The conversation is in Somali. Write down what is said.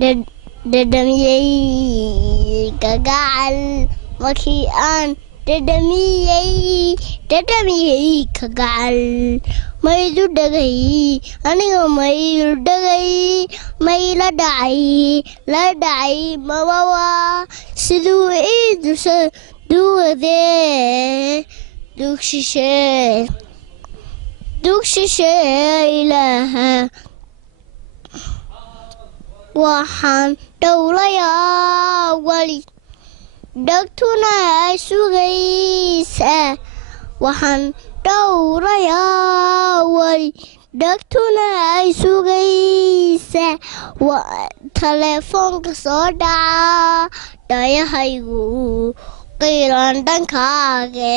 dhadhamiyey gagacal markii aan dhadhamiyey gagacal maydu dhagay aniga maydu dhagay mayla dhacay mabawa siduu ii dusha duwadee dugshishe ilaaha waxaan dhowlayaa wali dhagtuna sugaysa waxaan dhowlayaa wali dhagtuna sugaysa telefoonka soo dhaca dhayahaygu qiiran dhankaage